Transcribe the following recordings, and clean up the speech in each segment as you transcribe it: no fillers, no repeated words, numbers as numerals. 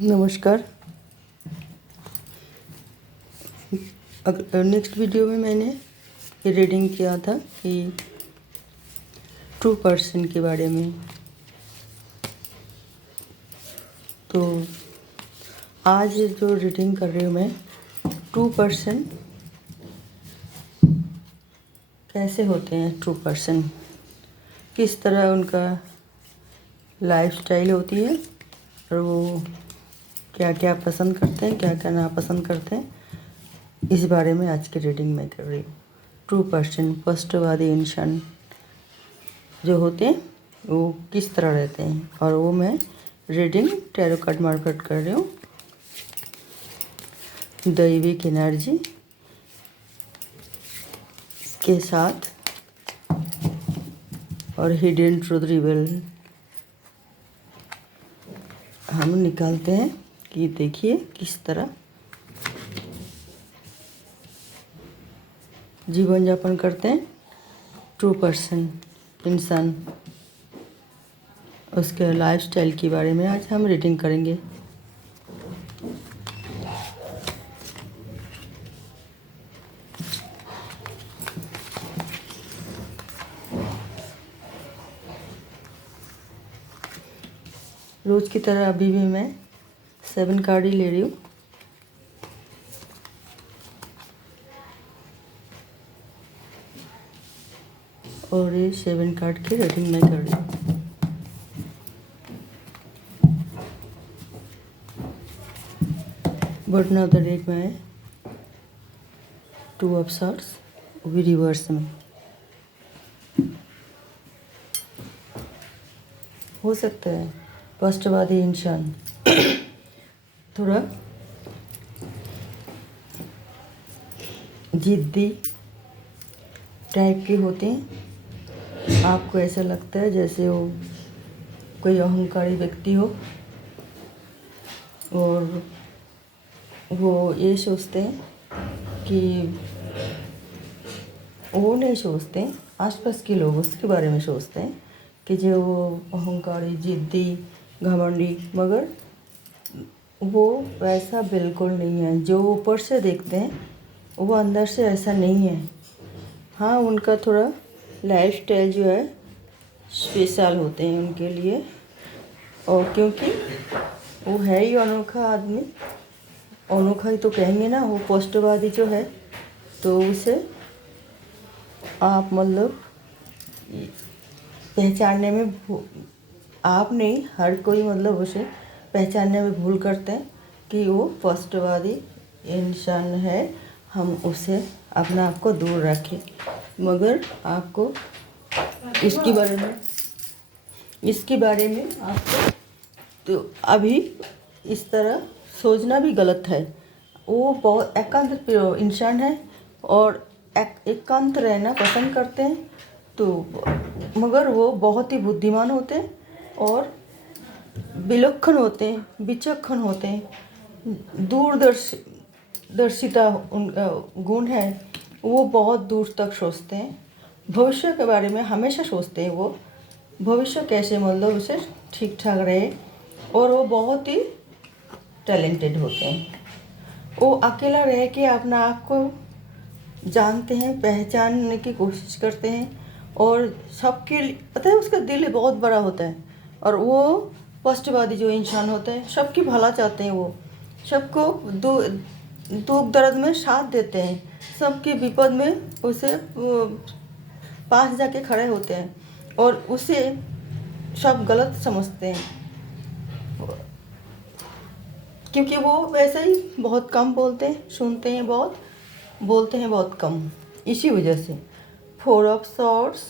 नमस्कार। Next video में मैंने ये रीडिंग किया था कि ट्रू पर्सन के बारे में। तो आज जो रीडिंग कर रही हूँ मैं, ट्रू पर्सन कैसे होते हैं, ट्रू पर्सन किस तरह उनका लाइफस्टाइल होती है और वो क्या क्या पसंद करते हैं, क्या क्या नापसंद करते हैं, इस बारे में आज की रीडिंग में कर रही हूँ। ट्रू पर्सन, स्पष्टवादी इंसान जो होते हैं वो किस तरह रहते हैं, और वो मैं रीडिंग टैरो कार्ड मार्फत कर रही हूँ। दैविक एनर्जी के साथ और हिडन ट्रूथ रिवील हम निकालते हैं कि देखिए किस तरह जीवन यापन करते हैं ट्रू पर्सन इंसान। उसके लाइफस्टाइल के बारे में आज हम रीडिंग करेंगे। रोज की तरह अभी भी मैं 7 कार्ड ही ले रही हूँ। और ये 7 कार्ड की रीडिंग मैं कर रही हूँ। बटन ऑफ द डेक में है 2 ऑफ सॉर्ड्स, वो भी रिवर्स में। हो सकता है स्पष्टवादी इंसान थोड़ा जिद्दी टाइप के होते हैं। आपको ऐसा लगता है जैसे वो कोई अहंकारी व्यक्ति हो, और वो ये सोचते हैं कि वो नहीं सोचते, आसपास के लोग उसके बारे में सोचते हैं कि जो वो अहंकारी, जिद्दी, घमंडी, मगर वो वैसा बिल्कुल नहीं है। जो ऊपर से देखते हैं वो अंदर से ऐसा नहीं है। हाँ, उनका थोड़ा लाइफस्टाइल जो है स्पेशल होते हैं उनके लिए, और क्योंकि वो है ही अनोखा आदमी, अनोखा ही तो कहेंगे ना। वो पोस्टवादी जो है तो उसे आप मतलब पहचानने में आप नहीं, हर कोई मतलब उसे पहचानने में भूल करते हैं कि वो पोस्टवादी इंसान है। हम उसे अपना आप को दूर रखें, मगर आपको इसके बारे में आपको तो अभी इस तरह सोचना भी गलत है। वो बहुत एकांत इंसान है और एकांत रहना पसंद करते हैं, तो मगर वो बहुत ही बुद्धिमान होते हैं और विलक्षण होते हैं, विचक्षण होते हैं। दूरदर्शिता उनका गुण है। वो बहुत दूर तक सोचते हैं, भविष्य के बारे में हमेशा सोचते हैं। वो भविष्य कैसे मतलब उसे ठीक ठाक रहे, और वो बहुत ही टैलेंटेड होते हैं। वो अकेला रह के अपना आप को जानते हैं, पहचानने की कोशिश करते हैं, और सबके लिए पता है उसका दिल बहुत बड़ा होता है। और वो स्पष्टवादी जो इंसान होते हैं सबकी भला चाहते हैं। वो सबको दुख दर्द में साथ देते हैं, सबके विपद में उसे पास जाके खड़े होते हैं, और उसे सब गलत समझते हैं क्योंकि वो वैसे ही बहुत कम बोलते हैं, सुनते हैं बहुत, बोलते हैं बहुत कम। इसी वजह से 4 of swords,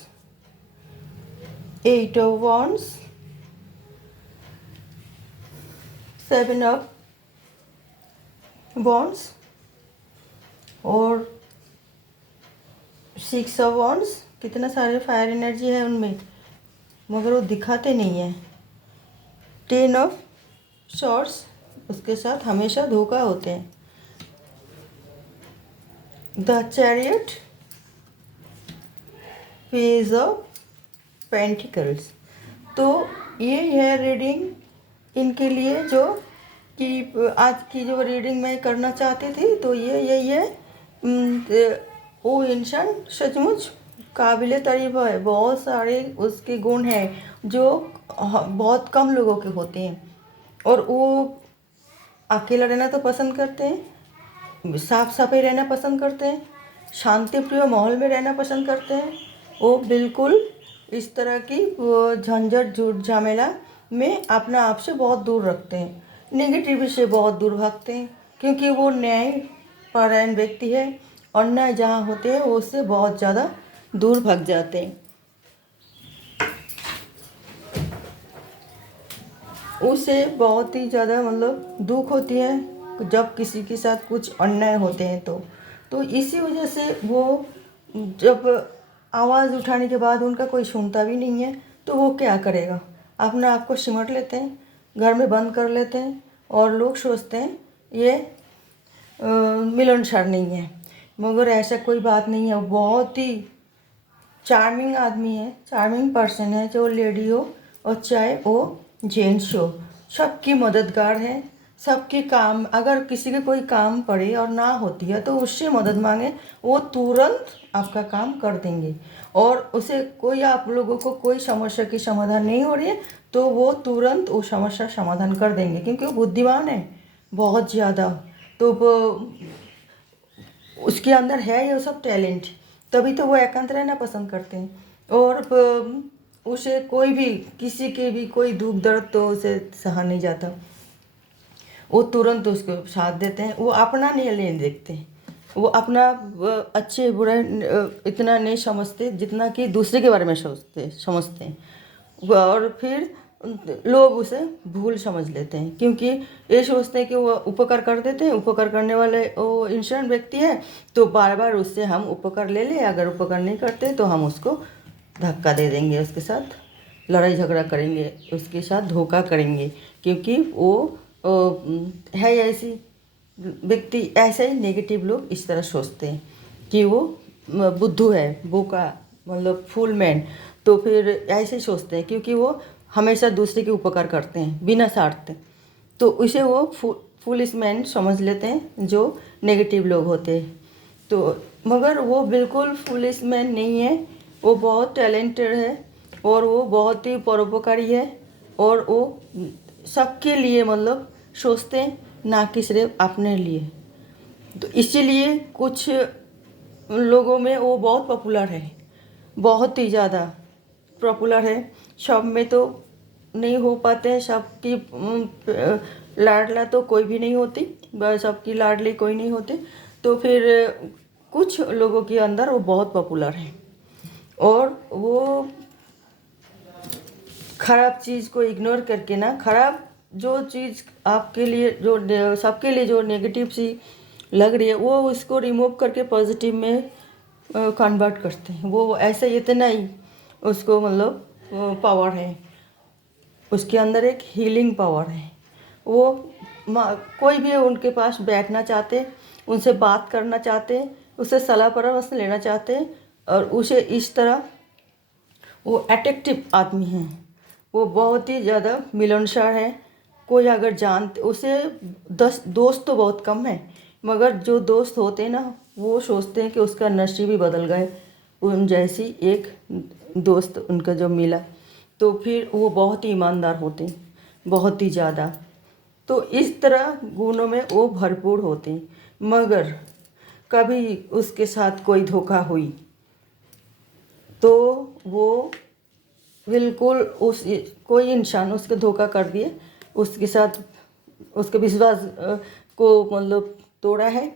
8 of wands, 7 of wands और 6 ऑफ वॉन्ड्स। कितना सारे फायर एनर्जी है उनमें, मगर वो दिखाते नहीं है। 10 ऑफ सॉर्ड्स, उसके साथ हमेशा धोखा होते हैं। The chariot, page of pentacles. तो ये है रीडिंग इनके लिए जो कि आज की जो रीडिंग मैं करना चाहती थी तो ये यही है। वो इंसान सचमुच काबिल तारीफ है। बहुत सारे उसके गुण हैं जो बहुत कम लोगों के होते हैं। और वो अकेला रहना तो पसंद करते हैं, साफ सफाई रहना पसंद करते हैं, शांति प्रिय माहौल में रहना पसंद करते हैं। वो बिल्कुल इस तरह की वो झंझट झूठ झमेला में अपना आप से बहुत दूर रखते हैं, नेगेटिव से बहुत दूर भागते हैं, क्योंकि वो न्यायपरायण व्यक्ति है और न्याय जहाँ होते हैं वो उससे बहुत ज़्यादा दूर भाग जाते हैं। उसे बहुत ही ज़्यादा मतलब दुख होती है जब किसी के साथ कुछ अन्याय होते हैं तो इसी वजह से वो जब आवाज़ उठाने के बाद उनका कोई सुनता भी नहीं है तो वो क्या करेगा, अपना आप को सिमट लेते हैं, घर में बंद कर लेते हैं और लोग सोचते हैं ये मिलनसार नहीं है। मगर ऐसा कोई बात नहीं है। वो बहुत ही चार्मिंग आदमी है, चार्मिंग पर्सन है, जो लेडी हो और चाहे वो जेंट्स हो, सबकी मददगार है। सबके काम, अगर किसी के कोई काम पड़े और ना होती है तो उससे मदद मांगे, वो तुरंत आपका काम कर देंगे। और उसे कोई, आप लोगों को कोई समस्या की समाधान नहीं हो रही है तो वो तुरंत वो समस्या समाधान कर देंगे, क्योंकि वो बुद्धिमान है बहुत ज़्यादा। तो उसके अंदर है ये सब टैलेंट, तभी तो वो एकांत रहना पसंद करते हैं। और उसे कोई भी, किसी के भी कोई दुख दर्द तो उसे सहा नहीं जाता, वो तुरंत उसको साथ देते हैं। वो अपना नहीं लेने देखते, वो अपना अच्छे बुरे इतना नहीं समझते जितना कि दूसरे के बारे में समझते हैं। और फिर लोग उसे भूल समझ लेते हैं, क्योंकि ये सोचते हैं कि वो उपकार कर देते हैं, उपकार करने वाले वो इंसान व्यक्ति है तो बार बार उससे हम उपकार ले लें, अगर उपकार नहीं करते तो हम उसको धक्का दे देंगे, उसके साथ लड़ाई झगड़ा करेंगे, उसके साथ धोखा करेंगे, क्योंकि वो है ऐसी व्यक्ति। ऐसे ही नेगेटिव लोग इस तरह सोचते हैं कि वो बुद्धू है, बोका, मतलब फूल मैन। तो फिर ऐसे ही सोचते हैं, क्योंकि वो हमेशा दूसरे के उपकार करते हैं बिना स्वार्थ, तो उसे वो फूलिश मैन समझ लेते हैं जो नेगेटिव लोग होते हैं। तो मगर वो बिल्कुल फूलिश मैन नहीं है, वो बहुत टैलेंटेड है और वो बहुत ही परोपकारी है और वो सबके लिए मतलब सोचते हैं, ना कि सिर्फ अपने लिए। तो इसीलिए कुछ लोगों में वो बहुत पॉपुलर है, बहुत ही ज़्यादा पॉपुलर है। सब में तो नहीं हो पाते हैं, सबकी लाडला तो कोई भी नहीं होती, सबकी लाडली कोई नहीं होती। तो फिर कुछ लोगों के अंदर वो बहुत पॉपुलर है और वो ख़राब चीज़ को इग्नोर करके ना, ख़राब जो चीज़ आपके लिए, जो सबके लिए जो नेगेटिव सी लग रही है, वो उसको रिमूव करके पॉजिटिव में कन्वर्ट करते हैं। वो ऐसे इतना ही उसको मतलब पावर है, उसके अंदर एक हीलिंग पावर है। वो कोई भी उनके पास बैठना चाहते, उनसे बात करना चाहते, उससे सलाह परामर्श लेना चाहते और उसे इस तरह वो अट्रैक्टिव आदमी हैं। वो बहुत ही ज़्यादा मिलनसार है। कोई अगर जानते उसे 10 दोस्त तो बहुत कम है, मगर जो दोस्त होते हैं ना, वो सोचते हैं कि उसका नसीब ही बदल गए, उन जैसी एक दोस्त उनका जो मिला। तो फिर वो बहुत ही ईमानदार होते हैं, बहुत ही ज़्यादा। तो इस तरह गुणों में वो भरपूर होते हैं। मगर कभी उसके साथ कोई धोखा हुई तो वो बिल्कुल उस कोई इंसान उसके धोखा कर दिए, उसके साथ उसके विश्वास को मतलब तोड़ा है,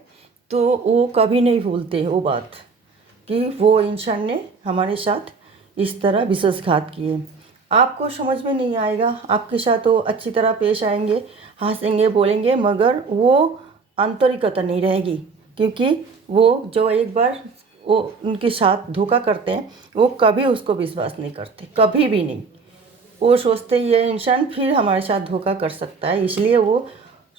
तो वो कभी नहीं भूलते वो बात कि वो इंसान ने हमारे साथ इस तरह विश्वासघात किए। आपको समझ में नहीं आएगा, आपके साथ वो अच्छी तरह पेश आएंगे, हंसेंगे, बोलेंगे, मगर वो आंतरिकता नहीं रहेगी, क्योंकि वो जो एक बार वो उनके साथ धोखा करते हैं वो कभी उसको विश्वास नहीं करते, कभी भी नहीं। वो सोचते ये इंसान फिर हमारे साथ धोखा कर सकता है, इसलिए वो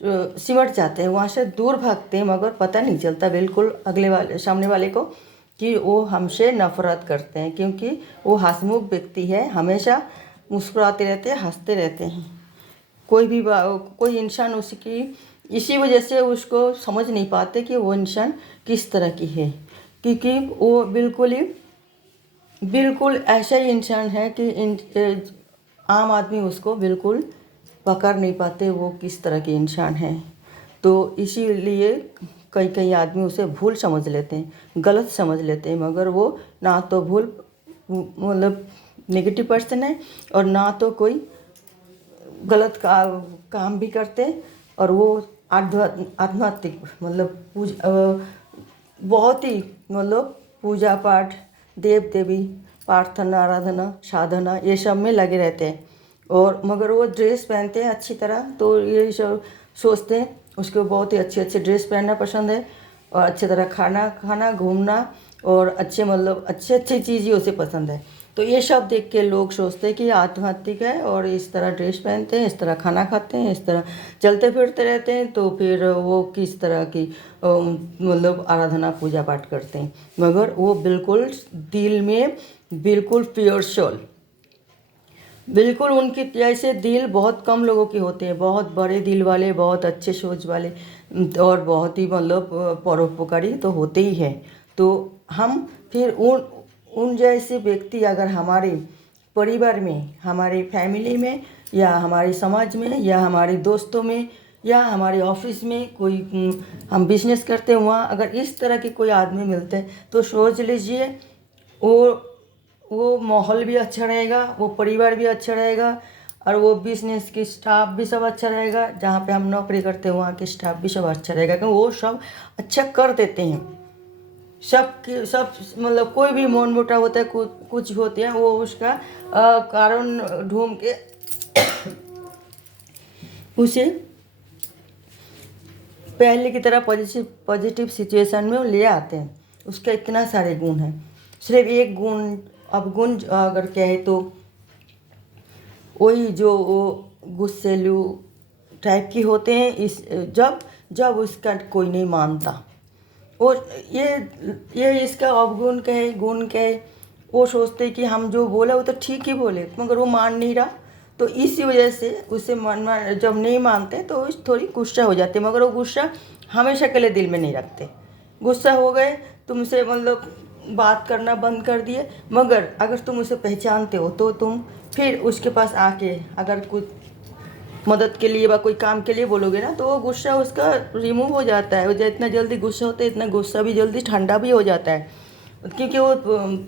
सिमट जाते हैं, वहाँ से दूर भागते हैं। मगर पता नहीं चलता बिल्कुल अगले वाले, सामने वाले को, कि वो हमसे नफरत करते हैं, क्योंकि वो हंसमुख व्यक्ति है, हमेशा मुस्कुराते रहते हैं, हंसते रहते हैं। कोई इंसान उसकी इसी वजह से उसको समझ नहीं पाते कि वो इंसान किस तरह की है, क्योंकि वो बिल्कुल ऐसा ही इंसान है कि आम आदमी उसको बिल्कुल पकड़ नहीं पाते वो किस तरह के इंसान है। तो इसीलिए कई कई आदमी उसे भूल समझ लेते हैं, गलत समझ लेते हैं, मगर वो ना तो भूल मतलब नेगेटिव पर्सन है और ना तो कोई गलत काम भी करते, और वो आध्यात्मिक मतलब बहुत ही मतलब पूजा पाठ, देव देवी, प्रार्थना, आराधना, साधना ये सब में लगे रहते हैं। और मगर वो ड्रेस पहनते हैं अच्छी तरह, तो ये सब सोचते हैं उसको बहुत ही अच्छे अच्छे ड्रेस पहनना पसंद है, और अच्छी तरह खाना खाना, घूमना, और अच्छे मतलब अच्छे अच्छी चीज़ ही उसे पसंद है। तो ये सब देख के लोग सोचते हैं कि आध्यात्मिक है, और इस तरह ड्रेस पहनते हैं, इस तरह खाना खाते हैं, इस तरह चलते फिरते रहते हैं, तो फिर वो किस तरह की मतलब आराधना पूजा पाठ करते हैं। मगर वो बिल्कुल दिल में बिल्कुल प्योर सोल, बिल्कुल उनकी जैसे दिल बहुत कम लोगों के होते हैं, बहुत बड़े दिल वाले, बहुत अच्छे सोच वाले, और बहुत ही मतलब परोपकारी तो होते ही हैं। तो हम फिर उन जैसे व्यक्ति अगर हमारे परिवार में, हमारे फैमिली में, या हमारे समाज में, या हमारे दोस्तों में, या हमारे ऑफिस में कोई हम बिजनेस करते हैं वहाँ अगर इस तरह के कोई आदमी मिलते हैं, तो सोच लीजिए वो वो माहौल भी अच्छा रहेगा, वो परिवार भी अच्छा रहेगा, और वो बिजनेस की स्टाफ भी सब अच्छा रहेगा, जहाँ पे हम नौकरी करते हैं वहाँ के स्टाफ भी सब अच्छा रहेगा, क्योंकि वो सब अच्छा कर देते हैं। सब मतलब कोई भी मोन मोटा होता है, कुछ होते हैं, वो उसका कारण ढूंढ के उसे पहले की तरह पॉजिटिव सिचुएशन में वो ले आते हैं। उसका इतना सारे गुण हैं, सिर्फ एक गुण अवगुण अगर कहे तो वही जो वो गुस्सेलू टाइप की होते हैं, इस जब जब उसका कोई नहीं मानता, और ये इसका अवगुण कहे गुण कहे, वो सोचते कि हम जो बोला वो तो ठीक ही बोले, मगर वो मान नहीं रहा, तो इसी वजह से उसे जब नहीं मानते तो थोड़ी गुस्सा हो जाते, मगर वो गुस्सा हमेशा के लिए दिल में नहीं रखते। गुस्सा हो गए, तुमसे मतलब बात करना बंद कर दिए, मगर अगर तुम उसे पहचानते हो तो तुम फिर उसके पास आके अगर कुछ मदद के लिए व कोई काम के लिए बोलोगे ना, तो वो गुस्सा उसका रिमूव हो जाता है। वो जितना जल्दी गुस्सा होता है, इतना गुस्सा भी जल्दी ठंडा भी हो जाता है, क्योंकि वो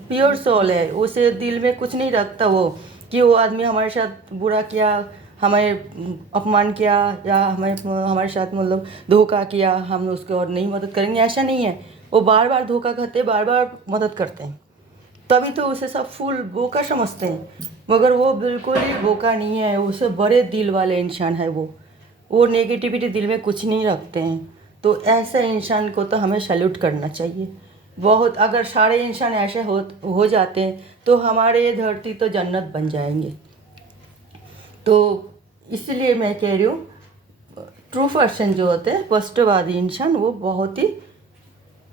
प्योर सोल है, उसे दिल में कुछ नहीं रखता वो कि वो आदमी हमारे साथ बुरा किया, हमें अपमान किया, या हमारे साथ मतलब धोखा किया, हम उसको और नहीं मदद करेंगे, ऐसा नहीं है। वो बार बार धोखा करते, बार बार मदद करते हैं, तभी तो उसे सब फुल बोका समझते हैं, मगर वो बिल्कुल ही बोका नहीं है, उसे बड़े दिल वाले इंसान है वो नेगेटिविटी दिल में कुछ नहीं रखते हैं। तो ऐसे इंसान को तो हमें सैल्यूट करना चाहिए बहुत। अगर सारे इंसान ऐसे हो जाते हैं तो हमारे ये धरती तो जन्नत बन जाएंगे। तो इसलिए मैं कह रही हूँ ट्रू पर्सन जो होते हैं, स्पष्टवादी इंसान, वो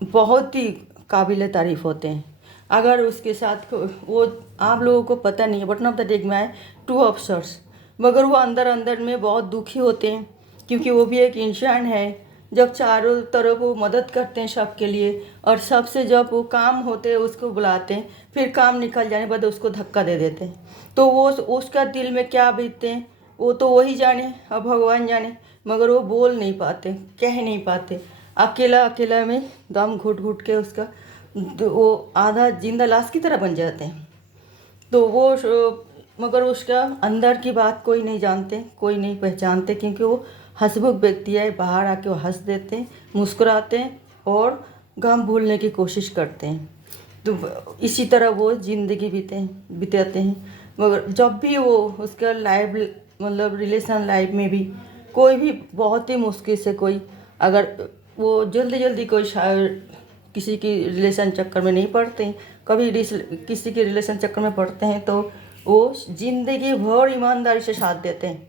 बहुत ही काबिल तारीफ़ होते हैं। अगर उसके साथ वो आप लोगों को पता नहीं है, बट ऑफ द डेग में टू अफसर्स, मगर वो अंदर अंदर में बहुत दुखी होते हैं, क्योंकि वो भी एक इंसान है। जब चारों तरफ वो मदद करते हैं सबके लिए, और सबसे जब वो काम होते हैं उसको बुलाते हैं, फिर काम निकल जाने बाद उसको धक्का दे देते हैं, तो वो उसका दिल में क्या बीतते हैं वो तो वही जाने, अब भगवान जाने, मगर वो बोल नहीं पाते, कह नहीं पाते, अकेला अकेला में दम घुट घुट के उसका तो वो आधा जिंदा लाश की तरह बन जाते हैं। तो वो मगर उसका अंदर की बात कोई नहीं जानते, कोई नहीं पहचानते, क्योंकि वो हंसमुख व्यक्ति है, बाहर आके वो हंस देते हैं, मुस्कुराते हैं, और गम भूलने की कोशिश करते हैं। तो इसी तरह वो ज़िंदगी बिताते हैं। मगर जब भी वो उसका लाइफ मतलब रिलेशन लाइफ में भी कोई भी बहुत ही मुश्किल से कोई, अगर वो जल्दी जल्दी कोई किसी की रिलेशन चक्कर में नहीं पड़ते हैं, कभी किसी के रिलेशन चक्कर में पड़ते हैं तो वो ज़िंदगी भर ईमानदारी से साथ देते हैं।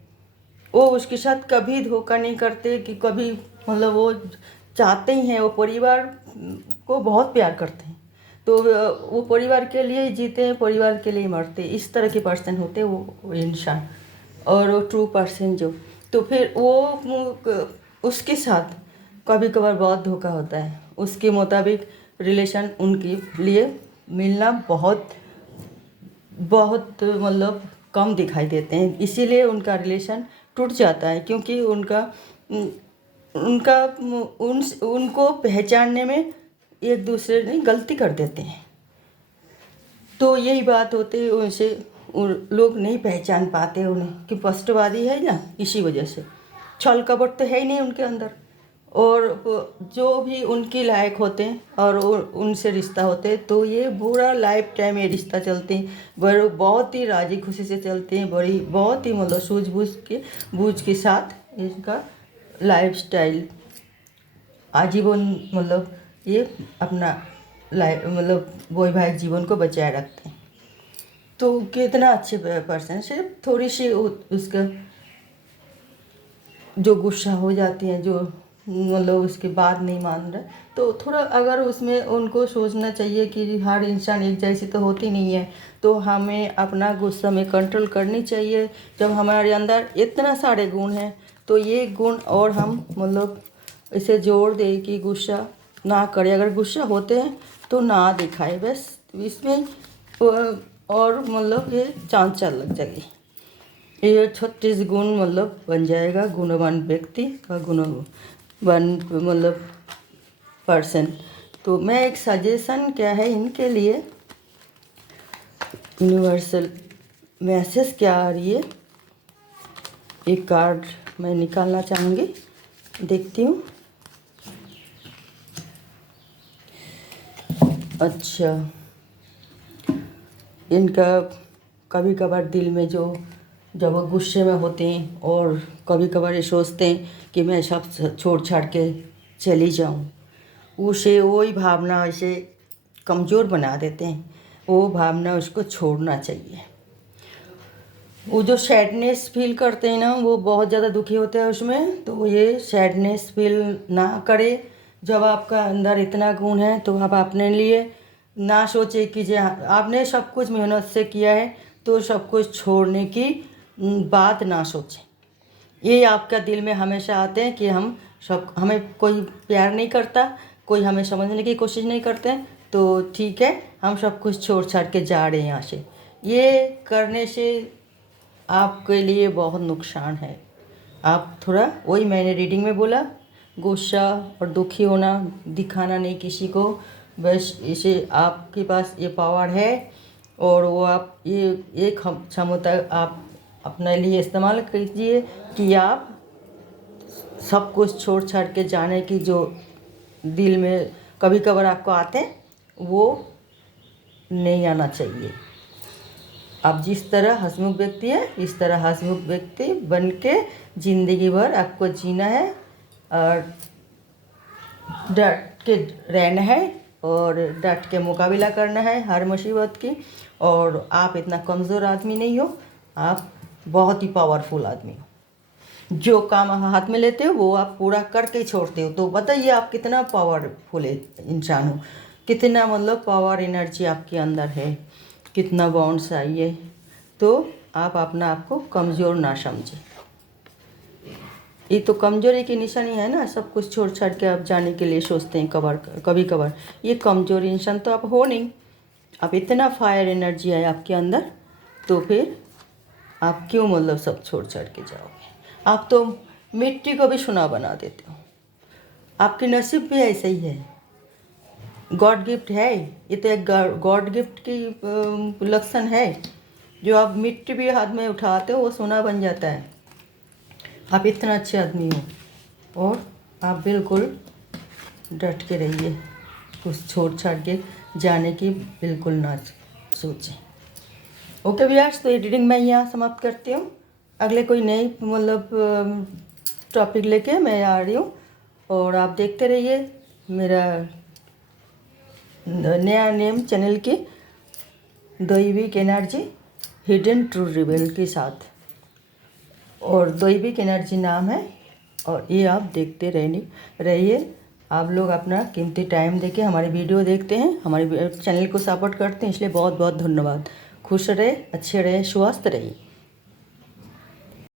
वो उसके साथ कभी धोखा नहीं करते कि कभी मतलब वो चाहते ही हैं, वो परिवार को बहुत प्यार करते हैं, तो वो परिवार के लिए ही जीते हैं, परिवार के लिए ही मरते हैं। इस तरह के पर्सन होते हैं वो इंसान। और वो ट्रू पर्सन जो, तो फिर वो उसके साथ कभी कभार बहुत धोखा होता है। उसके मुताबिक रिलेशन उनके लिए मिलना बहुत बहुत मतलब कम दिखाई देते हैं, इसीलिए उनका रिलेशन टूट जाता है, क्योंकि उनका उनको पहचानने में एक दूसरे ने गलती कर देते हैं। तो यही बात होती है, उनसे लोग नहीं पहचान पाते उन्हें कि स्पष्टवादी है ना, इसी वजह से। छल कपट तो है ही नहीं उनके अंदर, और जो भी उनकी लायक होते हैं और उनसे रिश्ता होते हैं तो ये पूरा लाइफ टाइम ये रिश्ता चलते हैं, बड़े बहुत ही राजी खुशी से चलते हैं, बड़ी बहुत ही मतलब सूझबूझ के साथ इनका लाइफ स्टाइल आजीवन मतलब ये अपना लाइफ मतलब वैवाहिक जीवन को बचाए रखते हैं। तो कितना अच्छे पर्सन, सिर्फ थोड़ी सी उसका जो गुस्सा हो जाती है, जो मतलब उसकी बात नहीं मान रहा, तो थोड़ा अगर उसमें उनको सोचना चाहिए कि हर इंसान एक जैसी तो होती नहीं है, तो हमें अपना गुस्सा में कंट्रोल करनी चाहिए। जब हमारे अंदर इतना सारे गुण हैं तो ये गुण और हम मतलब इसे जोड़ दे कि गुस्सा ना करे, अगर गुस्सा होते हैं तो ना दिखाए, बस इसमें और मतलब ये चांद लग जाएगी। ये 36 गुण मतलब बन जाएगा गुणवान व्यक्ति का गुणवान मतलब पर्सन। तो मैं एक सजेशन क्या है इनके लिए, यूनिवर्सल मैसेज क्या आ रही है, एक कार्ड मैं निकालना चाहूँगी, देखती हूँ। अच्छा, इनका कभी कभार दिल में जो जब वो गुस्से में होते हैं और कभी कभार ये सोचते हैं कि मैं सब छोड़ छाड़ के चली जाऊं, उसे वही भावना इसे कमज़ोर बना देते हैं। वो भावना उसको छोड़ना चाहिए। वो जो सैडनेस फील करते हैं ना, वो बहुत ज़्यादा दुखी होते हैं उसमें, तो ये सैडनेस फील ना करे। जब आपका अंदर इतना गुण है तो आप अपने लिए ना सोचे कि जो आपने सब कुछ मेहनत से किया है तो सब कुछ छोड़ने की बात ना सोचें। ये आपका दिल में हमेशा आते हैं कि हमें कोई प्यार नहीं करता, कोई हमें समझने की कोशिश नहीं करते, तो ठीक है हम सब कुछ छोड़ छाड़ के जा रहे हैं यहाँ से। ये करने से आपके लिए बहुत नुकसान है। आप थोड़ा, वही मैंने रीडिंग में बोला, गुस्सा और दुखी होना दिखाना नहीं किसी को, बस इसे आपके पास ये पावर है और वो आप ये क्षमता आप अपने लिए इस्तेमाल कीजिए कि आप सब कुछ छोड़ छाड़ के जाने की जो दिल में कभी कभार आपको आते हैं वो नहीं आना चाहिए। आप जिस तरह हंसमुख व्यक्ति है इस तरह हंसमुख व्यक्ति बन के ज़िंदगी भर आपको जीना है और डट के रहना है और डट के मुकाबला करना है हर मुसीबत की। और आप इतना कमज़ोर आदमी नहीं हो, आप बहुत ही पावरफुल आदमी हो। जो काम हाथ में लेते हो वो आप पूरा करके ही छोड़ते हो। तो बताइए आप कितना पावरफुल इंसान हो, कितना मतलब पावर एनर्जी आपके अंदर है, कितना बाउंड्स आई है। तो आप अपना आप को कमज़ोर ना समझें। ये तो कमज़ोरी की निशानी है ना, सब कुछ छोड़ छाड़ के आप जाने के लिए सोचते हैं कभी कभार। ये कमज़ोर इंसान तो आप हो नहीं, आप इतना फायर एनर्जी है आपके अंदर, तो फिर आप क्यों मतलब सब छोड़ छाड़ के जाओगे। आप तो मिट्टी को भी सोना बना देते हो। आपके नसीब भी ऐसे ही है, गॉड गिफ्ट है ये, तो एक गॉड गिफ्ट की लक्षण है। जो आप मिट्टी भी हाथ में उठाते हो वो सोना बन जाता है। आप इतना अच्छे आदमी हो और आप बिल्कुल डट के रहिए, कुछ छोड़ छाड़ के जाने की बिल्कुल ना सोचें। ओके भैया, तो ये रीडिंग मैं यहाँ समाप्त करती हूँ। अगले कोई नई मतलब टॉपिक लेके मैं आ रही हूँ और आप देखते रहिए मेरा नया नेम चैनल की दैविक एनर्जी हिडन ट्रू रिवेल के साथ, और दैविक एनर्जी नाम है। और ये आप देखते रहिए। आप लोग अपना कीमती टाइम देके हमारी वीडियो देखते हैं, हमारे चैनल को सपोर्ट करते हैं, इसलिए बहुत बहुत धन्यवाद। खुश रहे, अच्छे रहे, स्वस्थ रहिए।